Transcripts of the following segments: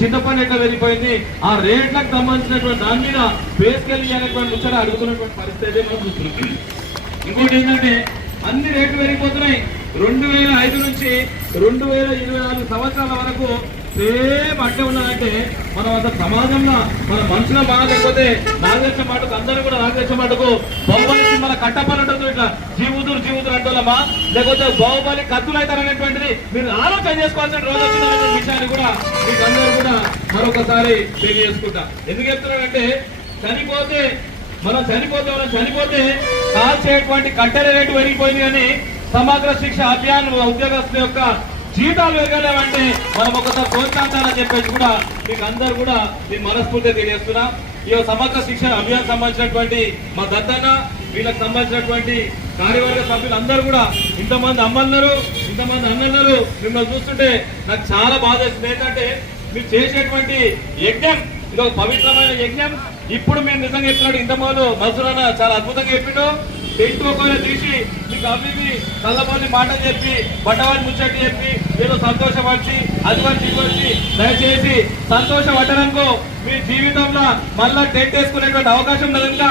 చింతపండు ఎట్లా వెళ్ళిపోయింది, ఆ రేట్లకు సంబంధించినటువంటి దాని మీద బేస్కెళ్ళి అనేటువంటి ముచ్చట అడుగుతున్నటువంటి పరిస్థితి మనం చూస్తున్నాం. ఇంకోటి ఏంటంటే అన్ని రేట్లు పెరిగిపోతున్నాయి. 2005 నుంచి 2024 సంవత్సరాల వరకు సేమ్ అట్టే ఉన్నదంటే మనం అసలు సమాజంలో మన మనుషుల బాగా లేకపోతే నాగేశ్వర మాటకు అందరూ కూడా నాగేశ్వర మాటకు బాహుబలి సినిమాల కట్టపని ఉంటుంది, ఇట్లా జీవుదురు అంటున్నామా లేకపోతే బాహుబలి కత్తులు అవుతారనేటువంటిది మీరు ఆలోచన చేసుకోవాల్సిన రోజు వచ్చిన విషయాన్ని కూడా మీకు అందరూ కూడా మరొకసారి తెలియజేసుకుంటా. ఎందుకు చెప్తున్నానంటే మనం చనిపోతే కాల్చేటువంటి కట్టెల రేటు పెరిగిపోయింది, కానీ సమగ్ర శిక్ష అభియాన్ ఉద్యోగస్తుల యొక్క జీతాలు పెరగలేమంటే మనం ఒకసారి ప్రోత్సాహాలని చెప్పేసి కూడా మీకు అందరూ కూడా నేను మనస్ఫూర్తిగా తెలియజేస్తున్నా. ఈ సమగ్ర శిక్ష అభియాన్ సంబంధించినటువంటి మా దత్తన్న, వీళ్ళకి సంబంధించినటువంటి కార్యవర్గ సభ్యులు అందరూ కూడా ఇంతమంది అమ్మన్నారు, ఇంతమంది అన్నన్నారు. మిమ్మల్ని చూస్తుంటే నాకు చాలా బాధ వేస్తుంది. ఏంటంటే మీరు చేసేటువంటి యజ్ఞం ఇది ఒక పవిత్రమైన యజ్ఞం. ఇప్పుడు మేము నిజంగా చెప్తున్నాడు, ఇంతమంది మధురన్న చాలా అద్భుతంగా చెప్పిండు. టెంట్ ఒకవేళ తీసి మీకు అవి చల్లబోని మాటలు చెప్పి బట్టవాడి ముచ్చట్లు చెప్పి ఏదో సంతోషపరిచి అది వచ్చి ఇది వచ్చి దయచేసి సంతోషపడడానికి మీ జీవితంలో మళ్ళా టెంట్ వేసుకునేటువంటి అవకాశం లేదు. కనుక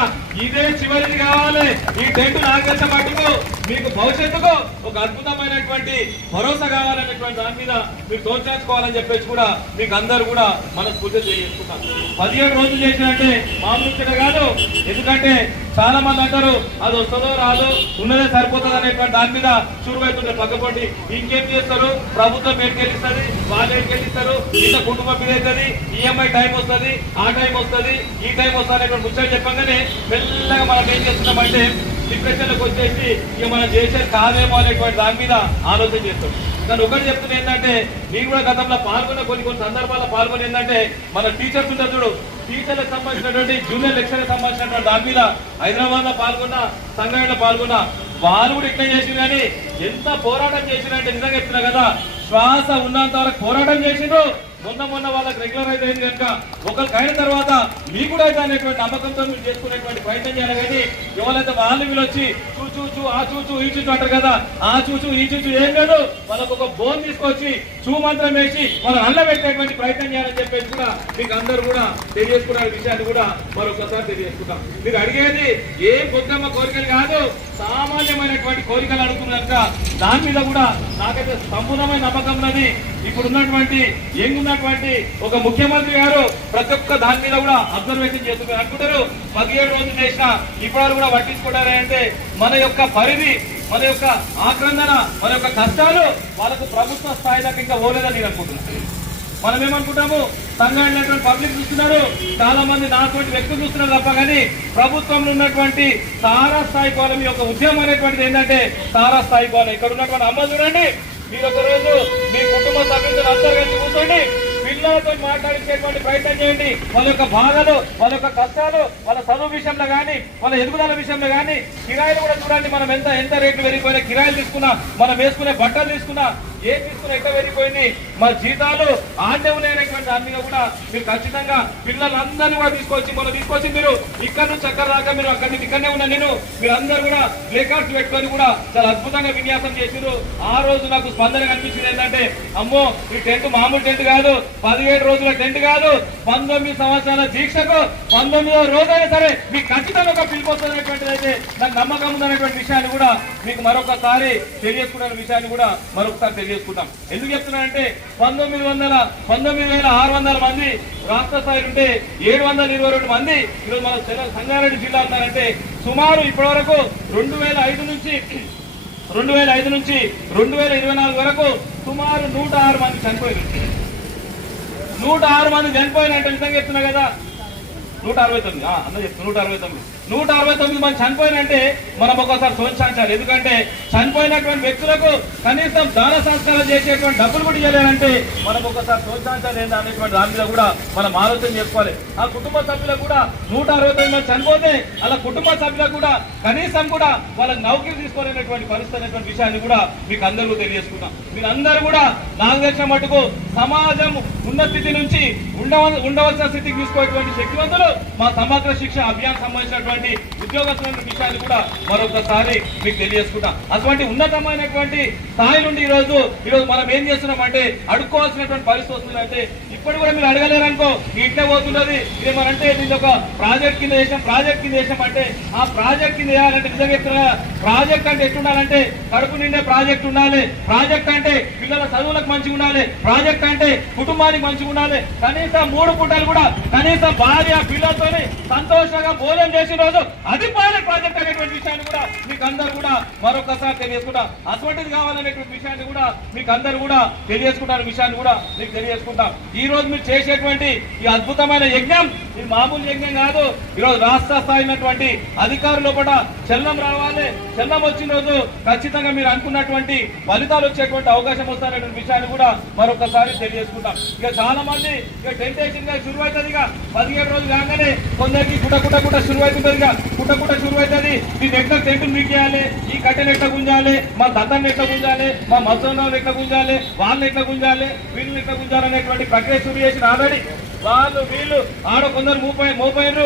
ఇదే చివరిది కావాలి. ఈ టెంట్ నాగేశ్వర మట్టుకు మీకు భవిష్యత్తుకు ఒక అద్భుతమైనటువంటి భరోసా కావాలనేటువంటి దాని మీద మీరు తోచాచుకోవాలని చెప్పేసి కూడా మీకు అందరూ కూడా మనస్ఫూర్తి చేసుకుంటాం. 17 రోజులు చేసినట్టే మామూలు కాదు. ఎందుకంటే చాలా మంది అంటారు అది వస్తుందో రాదు, ఉన్నదే సరిపోతుంది అనేటువంటి దాని మీద చూరువైతుంటారు. పక్కపొంటి ఇంకేం చేస్తారు, ప్రభుత్వం ఎటుకెళ్ళిస్తుంది, వాళ్ళు ఎటుకెళ్ళిస్తారు, ఇంత కుటుంబం మీద అవుతుంది, ఈఎంఐ టైం వస్తుంది, ఆ టైం వస్తుంది, ఈ టైం వస్తుంది అనేటువంటి ముచ్చట చెప్పగానే మెల్లగా మనం ఏం చేస్తున్నామంటే డిప్రెషన్లకు వచ్చేసి ఇక మనం చేసేది కాదేమో అనేటువంటి దాని మీద ఆలోచన చేస్తాం. కానీ ఒకటి చెప్తున్నా ఏంటంటే నేను కూడా గతంలో పాల్గొన్న కొన్ని సందర్భాల్లో పాల్గొని ఏంటంటే మన టీచర్స్ ఉంటారు చూడు, టీచర్లకు సంబంధించినటువంటి జూనియర్ లెక్చర్లకు సంబంధించినటువంటి దాని మీద హైదరాబాద్ లో పాల్గొన్నా, సంగారెడ్డిలో పాల్గొన్నా, వాళ్ళు కూడా ఇట్లా చేసిండ్రు. కానీ ఎంత పోరాటం చేసిండ్రంటే నిజంగా చెప్తున్నా కదా, శ్వాస ఉన్నంత వరకు పోరాటం చేసిండ్రు. మొన్న వాళ్ళకి రెగ్యులర్ అయితే కనుక ఒకరికి అయిన తర్వాత మీకు కూడా అయితే అనేటువంటి నమ్మకంతో మీరు చేసుకునేటువంటి ప్రయత్నం చేయాలి. కానీ ఎవరైతే వాళ్ళు వీళ్ళు వచ్చి చూచూ ఆ చూచూ ఈ చూచూ అంటారు కదా, ఆ చూచూ ఈ చూచూ ఏం లేదు, వాళ్ళకు ఒక బోన్ తీసుకొచ్చి మంత్రం వేసి వాళ్ళు అల్ల పెట్టేటువంటి ప్రయత్నం చేయాలని చెప్పేసి కూడా మీకు అందరూ కూడా తెలియజేసుకునే విషయాన్ని కూడా మరొకసారి తెలియజేసుకుంటాం. మీరు అడిగేది ఏ గొప్పమ్మ కోరికలు కాదు, సామాన్యమైనటువంటి కోరికలు అడుగుతున్నారు కనుక దాని మీద కూడా నాకైతే సంపూర్ణమైన నమ్మకం ఉన్నది. ఇప్పుడు ఉన్నటువంటి ఒక ముఖ్యమంత్రి గారు ప్రతి ఒక్క దాని మీద కూడా అబ్జర్వేషన్ చేస్తున్నారు. అనుకుంటారు 17 రోజులు చేసిన ఇప్పుడు కూడా పట్టించుకుంటారే అంటే మన యొక్క పరిధి, మన యొక్క ఆక్రందన, మన యొక్క కష్టాలు వాళ్ళకు ప్రభుత్వ స్థాయి దాకా ఇంకా పోలేదని నేను అనుకుంటున్నాను. మనం ఏమనుకుంటాము, సంఘటన పబ్లిక్ చూస్తున్నారు, చాలా మంది నాటువంటి వ్యక్తులు చూస్తున్నారు తప్ప కానీ ప్రభుత్వంలో ఉన్నటువంటి తారాస్థాయి కోణం మీ యొక్క ఉద్యమం అనేటువంటిది ఏంటంటే తారాస్థాయి కోణం. ఇక్కడ ఉన్నటువంటి అమ్మ చూడండి, మీరు ఒక రోజు మీ కుటుంబ సభ్యులతో అందరూ కలిసి కూర్చోండి, పిల్లలతో మాట్లాడించేటువంటి ప్రయత్నం చేయండి. వాళ్ళ యొక్క బాధలు, వాళ్ళ యొక్క కష్టాలు, వాళ్ళ చదువు విషయంలో కానీ, వాళ్ళ ఎదుగుదల విషయంలో కానీ, కిరాయిలు కూడా చూడండి. మనం ఎంత రేట్లు పెరిగిపోయినా, కిరాయిలు తీసుకున్నా, మనం వేసుకునే బట్టలు తీసుకున్నా, ఏం తీసుకున్నా ఎట్లా పెరిగిపోయింది, మన జీతాలు ఆండవులైనటువంటి దాని మీద కూడా మీరు ఖచ్చితంగా పిల్లలందరినీ కూడా తీసుకొచ్చి మీరు ఇక్కడ నుంచి అక్కడ దాకా మీరు అక్కడి నుంచి ఇక్కడనే ఉన్నా నేను మీరందరూ కూడా ప్లే కార్డ్స్ పెట్టుకొని కూడా చాలా అద్భుతంగా విన్యాసం చేసిరు. ఆ రోజు నాకు స్పందన కనిపించింది ఏంటంటే, అమ్మో ఈ టెంట్ మామూలు టెంట్ కాదు, 17 రోజుల టెంట్ కాదు, 19 సంవత్సరాల దీక్షకు 19వ రోజైనా సరే మీకు ఖచ్చితంగా ఒక పిలిపోతున్నటువంటిది అయితే నాకు నమ్మకం ఉందనేటువంటి విషయాన్ని కూడా మీకు మరొకసారి తెలియజేసుకునే విషయాన్ని కూడా మరొకసారి తెలియజేసుకుంటాం. ఎందుకు చెప్తున్నానంటే 19,600 మంది రాష్ట్ర స్థాయి ఉంటే 722 మంది ఈరోజు మన సంగారెడ్డి జిల్లా ఉన్నారంటే సుమారు ఇప్పటి వరకు 2005 నుంచి 2024 వరకు సుమారు 106 మంది చనిపోయారు. 106 మంది చనిపోయినట్టు నిజంగా చెప్తున్నా కదా, 169 అన్న చెప్తున్నా 169 మంది చనిపోయినంటే మనం ఒకసారి సోచాలి. ఎందుకంటే చనిపోయినటువంటి వ్యక్తులకు కనీసం దాన సంస్కారం చేసేటువంటి డబ్బులు కూడా ఇవ్వలేదంటే మనం ఒకసారి సోచాలి ఏందా అనేటువంటి దాని మీద కూడా మనం ఆలోచన చేసుకోవాలి. ఆ కుటుంబ సభ్యులకు కూడా 169 మంది చనిపోతే అలా కుటుంబ సభ్యులకు కూడా కనీసం కూడా వాళ్ళకి నౌకరీ తీసుకోలేనటువంటి పరిస్థితి అనేటువంటి విషయాన్ని కూడా మీకు అందరూ తెలియజేసుకుంటాం. మీరందరూ కూడా నాకు తెలిసిన మటుకు సమాజం ఉన్న స్థితి నుంచి ఉండవలసిన స్థితికి తీసుకోవటువంటి శక్తివంతులు మా సమగ్ర శిక్ష అభియాన్ సంబంధించినటువంటి ఉద్యోగస్తుల విషయాన్ని కూడా మరొకసారి మీకు తెలియజేసుకుంటాం. అటువంటి ఉన్నతమైనటువంటి స్థాయి నుండి ఈరోజు మనం ఏం చేస్తున్నామంటే అడుక్కోవాల్సినటువంటి పరిస్థితి వస్తుందంటే ఒక్కడు కూడా మీరు అడగలేరు అనుకో ఇట్లే పోతున్నది. ఇదేమనంటే దీని ఒక ప్రాజెక్ట్ కింద చేసాం అంటే ఆ ప్రాజెక్ట్ కింద వేయాలంటే నిజంగా చెప్తున్నా, ప్రాజెక్ట్ అంటే ఎట్లుండాలంటే కడుపు నిండే ప్రాజెక్ట్ ఉండాలి. ప్రాజెక్ట్ అంటే పిల్లల చదువులకు మంచిగా ఉండాలి. ప్రాజెక్ట్ అంటే కుటుంబానికి మంచిగా ఉండాలి. కనీసం 3 పూటలు కూడా కనీసం భార్య పిల్లలతోని సంతోషంగా భోజనం చేసిన రోజు అది పైలట్ ప్రాజెక్ట్ అనేటువంటి విషయాన్ని కూడా మీకు అందరూ కూడా మరొకసారి తెలియజేసుకుంటాం. అటువంటిది కావాలనేటువంటి విషయాన్ని కూడా మీకు అందరూ కూడా తెలియజేసుకుంటారు విషయాన్ని కూడా మీకు తెలియజేసుకుంటాం. ఈ రోజు మీరు చేసేటువంటి ఈ అద్భుతమైన యజ్ఞం ఇది మామూలు యజ్ఞం కాదు. ఈరోజు రాష్ట్ర స్థాయినటువంటి అధికారులు కూడా చలనం రావాలి. చలనం వచ్చిన రోజు ఖచ్చితంగా మీరు అనుకున్నటువంటి ఫలితాలు వచ్చేటువంటి అవకాశం వస్తారనే విషయాన్ని కూడా మరొకసారి తెలియజేసుకుంటాం. ఇక చాలా మంది ఇక టెంటేషన్ గా షురు అవుతుంది. ఇక 17 రోజులు కాగానే కొందరికి కుట షురు అవుతుంది. ఇక కుట షురు అవుతుంది. దీన్ని ఎట్లా టెంట్ మీకేయాలి, ఈ కట్టెను ఎట్లా గుంజాలి, మా దత్తాన్ని ఎట్లా గుంజాలి, మా మత్స్యంరావుని ఎట్లా గుంజాలి, వాళ్ళని ఎట్లా గుంజాలి, వీళ్ళని ఎట్లా గుంజాలనేటువంటి ప్రక్రియ షురు చేసిన ఆల్రెడీ వాళ్ళు వీళ్ళు ఆడ కొందరు మోపోయినరు.